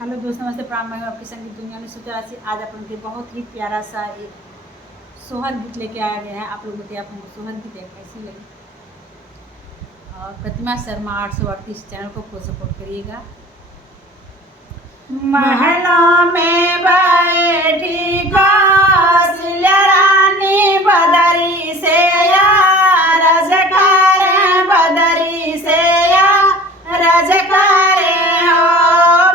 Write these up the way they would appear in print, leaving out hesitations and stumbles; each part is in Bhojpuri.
हेलो दोस्त, नमस्ते, प्रणाम। मैं हूँ आपकी संगीत दुनिया में सोचा आज आप उनके बहुत ही प्यारा सा एक सोहर गीत लेके आया गया है। आप लोग बताइए आप हमको सोहर गीत कैसी लगी। और प्रतिमा शर्मा 838 चैनल को सपोर्ट करिएगा। महलों में बैठी कौशल्या रानी बदरी से या रजकार बदरी से या रजकार हो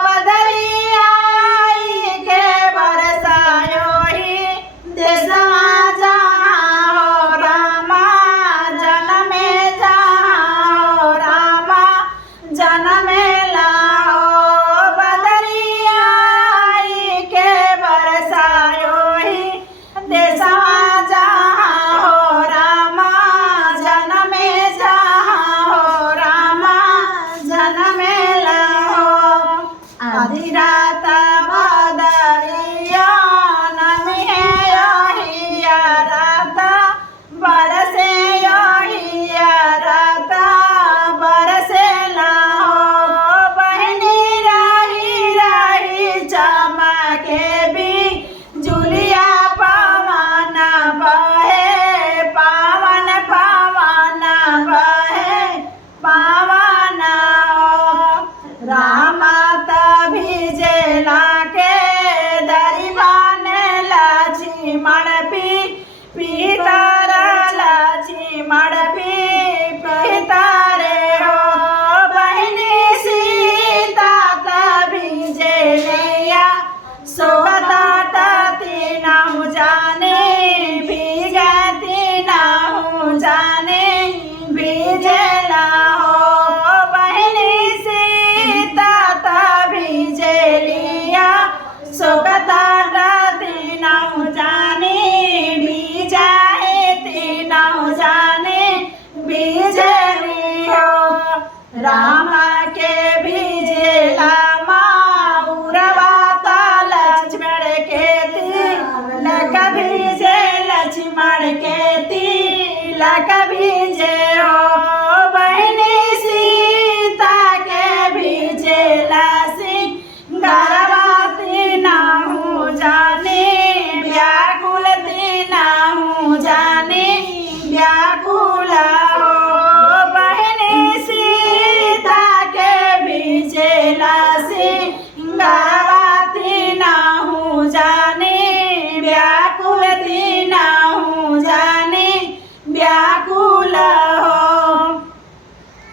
बदरी आई के बरसायो ही देशवा जहाँ हो रामा जनमे जहाँ हो रामा जनमे रात बदरिया नमी योहिया रात बरसे योहिया रात बरसे लाओ बहनी रही रही चमके भी जुलिया पवन बहे पावन पावन बहे पावन रामा भिजेला